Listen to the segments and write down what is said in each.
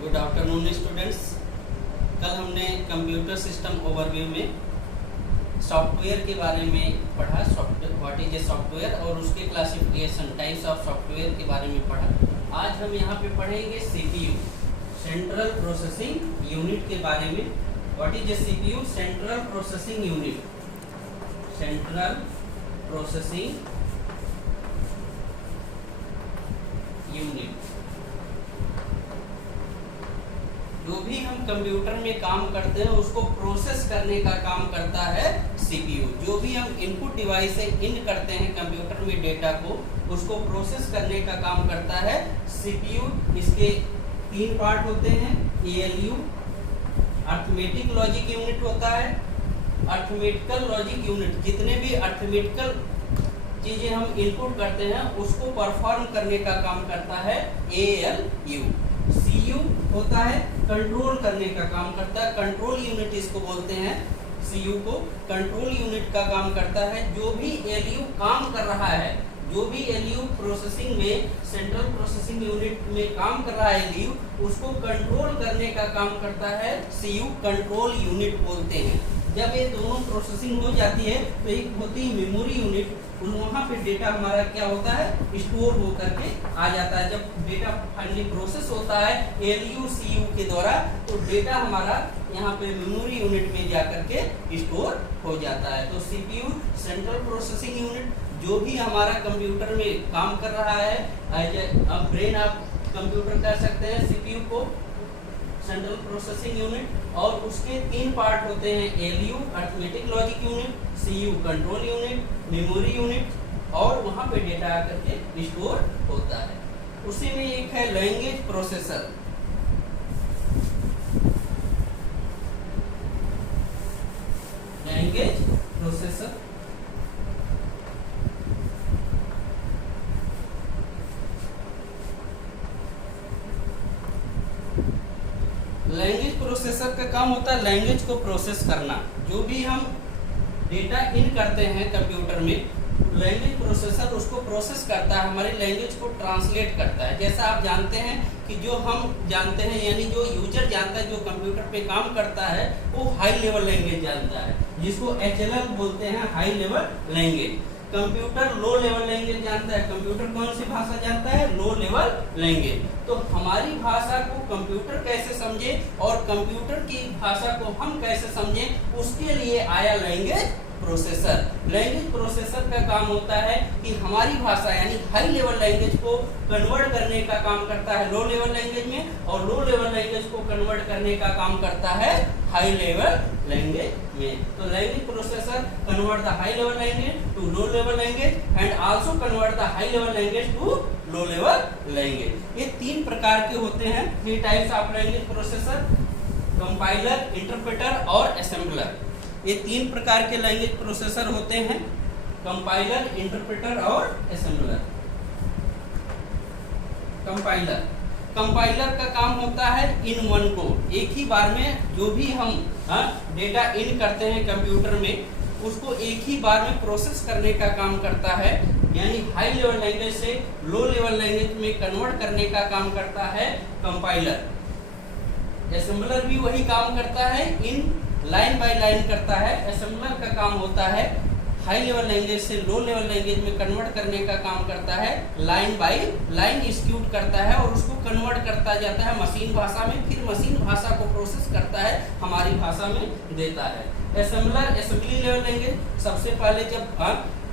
Good afternoon students. कल हमने computer system overview में सॉफ्टवेयर के बारे में पढ़ा, व्हाट इज ए सॉफ्टवेयर और उसके क्लासिफिकेशन, टाइप्स ऑफ सॉफ्टवेयर के बारे में पढ़ा। आज हम यहाँ पे पढ़ेंगे सीपीयू, सेंट्रल प्रोसेसिंग यूनिट के बारे में। What is a CPU? Central processing unit, central processing unit. जो भी हम कंप्यूटर में काम करते हैं उसको प्रोसेस करने का काम करता है सीपीयू। जो भी हम इनपुट डिवाइस से इन करते हैं कंप्यूटर में डेटा को, उसको प्रोसेस करने का काम करता है सीपीयू। इसके तीन पार्ट होते हैं, एएलयू, अर्थमेटिक लॉजिक यूनिट होता है, अर्थमेटिकल लॉजिक यूनिट। जितने भी अर्थमेटिकल चीजें हम इनपुट करते हैं उसको परफॉर्म करने का काम करता है एएलयू। सीयू होता है कंट्रोल करने का काम करता है, कंट्रोल यूनिट इसको बोलते हैं। सीयू को कंट्रोल यूनिट का काम करता है। जो भी एलयू काम कर रहा है, जो भी एलयू प्रोसेसिंग में, सेंट्रल प्रोसेसिंग यूनिट में काम कर रहा है एलयू, उसको कंट्रोल करने का काम करता है सीयू, कंट्रोल यूनिट बोलते हैं। जब ये दोनों प्रोसेसिंग हो जाती है तो एक होती है मेमोरी यूनिट, वहाँ पे डेटा हमारा क्या होता है, स्टोर होकर के आ जाता है। जब डेटा फाइनली प्रोसेस होता है एलयू सीयू के द्वारा, तो डेटा हमारा यहाँ पे मेमोरी यूनिट में जाकर के स्टोर हो जाता है। तो सीपीयू, सेंट्रल प्रोसेसिंग यूनिट, जो भी हमारा कंप्यूटर में काम कर रहा है, एज ए ब्रेन आप कंप्यूटर कह सकते हैं सीपीयू को, सेंट्रल प्रोसेसिंग यूनिट। और उसके तीन पार्ट होते हैं, ALU arithmetic logic unit, CU control unit, memory unit, और वहां पे डेटा आकर के स्टोर होता है। उसी में एक है language processor. Language processor language processor का काम होता है लैंग्वेज को प्रोसेस करना। जो भी हम डेटा इन करते हैं कंप्यूटर में, लैंग्वेज प्रोसेसर उसको प्रोसेस करता है, हमारी लैंग्वेज को ट्रांसलेट करता है। जैसा आप जानते हैं कि जो हम जानते हैं, यानी जो यूजर जानता है, जो कंप्यूटर पे काम करता है, वो हाई लेवल लैंग्वेज जानता है, जिसको एचएलएल बोलते हैं, हाई लेवल लैंग्वेज। कंप्यूटर लो लेवल लैंग्वेज जानता है। कंप्यूटर कौन सी भाषा जानता है? लो लेवल लैंग्वेज। तो हमारी भाषा को कंप्यूटर कैसे समझे और कंप्यूटर की भाषा को हम कैसे समझें, उसके लिए आया लैंग्वेज प्रोसेसर। लैंग्वेज प्रोसेसर का काम होता है कि हमारी भाषा यानी हाई लेवल लैंग्वेज को कन्वर्ट करने का काम करता है लो लेवल लैंग्वेज में, और लो लेवल लैंग्वेज को कन्वर्ट करने का काम करता है हाई लेवल लैंग्वेज में। तो language processor convert the high level language to low level language and also convert the high level language to low level language. ये तीन प्रकार के होते हैं, three types of language processor, compiler, interpreter और assembler. ये तीन प्रकार के लैंग्वेज प्रोसेसर होते हैं, कंपाइलर, इंटरप्रेटर और असेंबलर। कंपाइलर का काम होता है इन वन को, एक ही बार में जो भी हम डेटा इन करते हैं कंप्यूटर में, उसको एक ही बार में प्रोसेस करने का काम करता है, यानी हाई लेवल लैंग्वेज से लो लेवल लैंग्वेज में कन्वर्ट करने का काम करता है कंपाइलर। असेंबलर भी वही काम करता है, इन लाइन बाय लाइन करता है। असेंबलर का काम होता है हाई लेवल लैंग्वेज से लो लेवल लैंग्वेज में कन्वर्ट करने का काम करता है, लाइन बाय लाइन एग्जीक्यूट करता है और उसको कन्वर्ट करता जाता है मशीन भाषा में, फिर मशीन भाषा को प्रोसेस करता है, हमारी भाषा में देता है। Assembler, assembly level language. सबसे पहले जब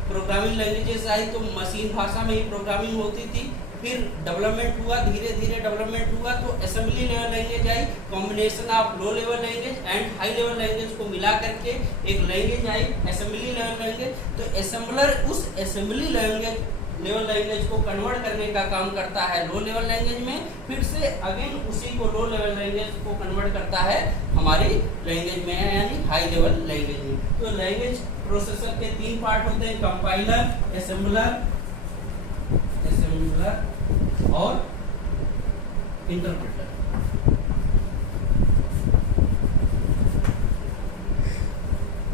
प्रोग्रामिंग लैंग्वेजेस आई तो मशीन भाषा में ही प्रोग्रामिंग होती थी, फिर डेवलपमेंट हुआ, धीरे धीरे डेवलपमेंट हुआ तो assembly level language I. Combination of low level language and high level language को मिला करके एक language I, assembly level language. तो असेंबलर उस असेंबली लेवल लैंग्वेज को कन्वर्ट करने का काम करता है लो लेवल लैंग्वेज में, फिर से अगेन उसी को लो लेवल लैंग्वेज को कन्वर्ट करता है हमारी लैंग्वेज में, यानी हाई लेवल लैंग्वेज में। तो लैंग्वेज प्रोसेसर के तीन पार्ट होते हैं, कंपाइलर, असेंबलर और इंटरप्रेटर।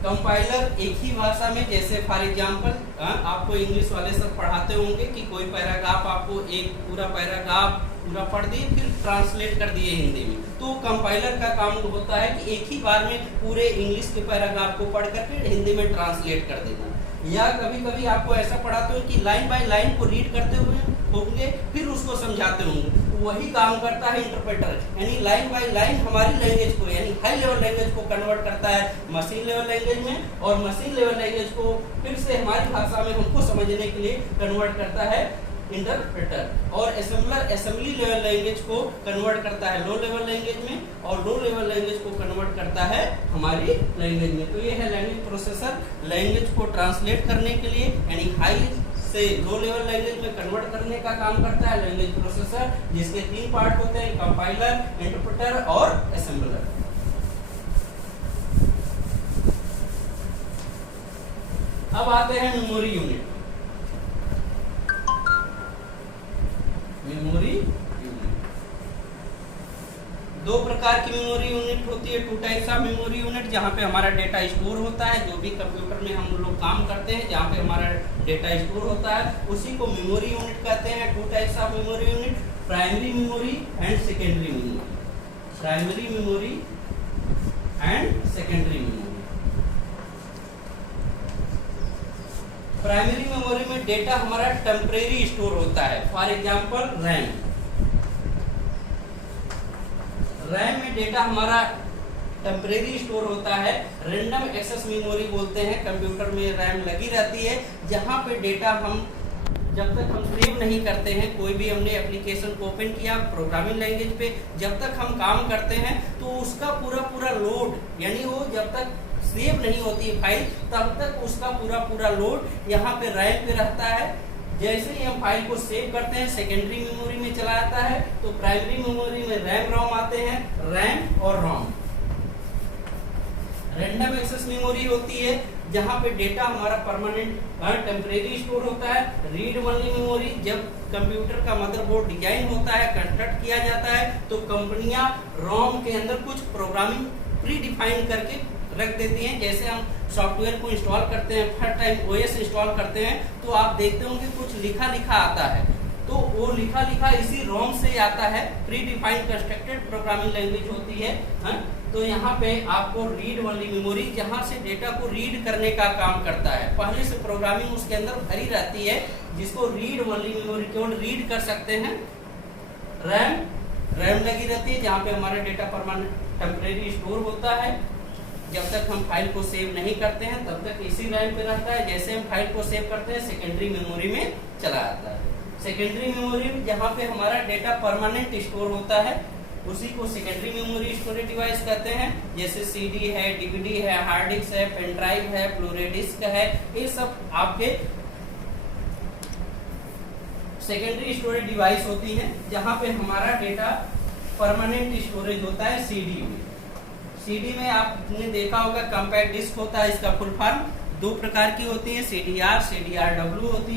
कंपाइलर एक ही भाषा में, जैसे फॉर एग्जांपल आपको इंग्लिश वाले सर पढ़ाते होंगे कि कोई पैराग्राफ, आपको एक पूरा पैराग्राफ पूरा पढ़ दिए, फिर ट्रांसलेट कर दिए हिंदी में। तो कंपाइलर का काम होता है कि एक ही बार में पूरे इंग्लिश के पैराग्राफ को पढ़ करके हिंदी में ट्रांसलेट कर देना। या कभी कभी आपको ऐसा पढ़ाते हो कि लाइन बाय लाइन को रीड करते हुए होंगे, फिर उसको समझाते होंगे, वही काम करता है इंटरप्रेटर, यानी लाइन बाय लाइन हमारी लैंग्वेज को, यानी हाई लेवल लैंग्वेज को कन्वर्ट करता है मशीन लेवल लैंग्वेज में, और मशीन लेवल लैंग्वेज को फिर से हमारी भाषा में हमको समझने के लिए कन्वर्ट करता है इंटरप्रेटर, और असेंबलर असेंबली लेवल लैंग्वेज को कन्वर्ट करता है लो लेवल लैंग्वेज में, और लो लेवल लैंग्वेज को कन्वर्ट करता है हमारी लैंग्वेज में। तो ये है लैंग्वेज प्रोसेसर, लैंग्वेज को ट्रांसलेट करने के लिए, यानी हाई से लो लेवल लैंग्वेज में कन्वर्ट करने का काम करता है लैंग्वेज प्रोसेसर, जिसके 3 पार्ट होते हैं, कंपाइलर, इंटरप्रेटर और असेंबलर। अब आते हैं मेमोरी यूनिट। मेमोरी यूनिट 2 प्रकार की मेमोरी यूनिट होती है, 2 टाइप्स ऑफ मेमोरी यूनिट, जहाँ पे हमारा डेटा स्टोर होता है, जो भी कंप्यूटर में हम लोग काम करते हैं जहाँ पे हमारा डेटा स्टोर होता है, उसी को मेमोरी यूनिट कहते हैं। 2 types of memory unit, primary memory and secondary memory. Primary memory and secondary memory. Primary memory में डेटा हमारा टेम्परेरी स्टोर होता है, फॉर एग्जांपल रैम। रैम में डेटा हमारा टेम्परेरी स्टोर होता है, रैंडम एक्सेस मेमोरी बोलते हैं, कंप्यूटर में रैम लगी रहती है, जहां पे डेटा हम जब तक हम सेव नहीं करते हैं, कोई भी हमने एप्लीकेशन को ओपन किया प्रोग्रामिंग लैंग्वेज पे, जब तक हम काम करते हैं तो उसका पूरा लोड, यानी वो जब तक सेव नहीं होती है फाइल, तब तक उसका पूरा लोड यहाँ पे रैम पे रहता है। जैसे ही हम फाइल को सेव करते हैं सेकेंडरी मेमोरी में चला जाता है, तो प्राइमरी मेमोरी में रैम रोम आते हैं, रैम और रोम। रैंडम एक्सेस मेमोरी होती है, जहाँ पे डेटा हमारा परमानेंट टेम्परेरी स्टोर होता है। रीड ओनली मेमोरी, जब कंप्यूटर का मदरबोर्ड डिजाइन होता है, कंस्ट्रक्ट किया जाता है, तो कंपनियां रोम के अंदर कुछ प्रोग्रामिंग प्री डिफाइन करके रख देती हैं। जैसे हम सॉफ्टवेयर को इंस्टॉल करते हैं, फर्स्ट टाइम ओएस इंस्टॉल करते हैं, तो आप देखते होंगे कुछ लिखा आता है, तो वो लिखा इसी रोम से आता है, pre defined constructed programming language होती है। तो यहाँ पे आपको रीड ओनली मेमोरी, जहाँ से डेटा को रीड करने का काम करता है, पहले से प्रोग्रामिंग उसके अंदर भरी रहती है, जिसको रीड ओनली मेमोरी, केवल रीड कर सकते हैं। रैम लगी रहती है, जहाँ पे हमारा डेटा परमानेंट टेम्परेरी स्टोर होता है, जब तक हम फाइल को सेव नहीं करते हैं तब तक इसी रैम पे रहता है। जैसे हम फाइल को सेव करते हैं सेकेंडरी मेमोरी में चला जाता है। सेकेंडरी मेमोरी जहाँ पे हमारा डेटा परमानेंट स्टोर होता है, उसी को सेकेंडरी मेमोरी स्टोरेज डिवाइस कहते हैं। जैसे सीडी है, डीवीडी है, हार्ड डिस्क है, पेन ड्राइव है, ब्लूरे डिस्क है, ये सब आपके सेकेंडरी स्टोरेज डिवाइस होती है, जहाँ पे हमारा डेटा परमानेंट स्टोरेज होता है सीडी में। सीडी में आपने देखा होगा कॉम्पैक्ट डिस्क होता है, इसका फुल फॉर्म 2 प्रकार की होती है, CDR, CDRW होती है।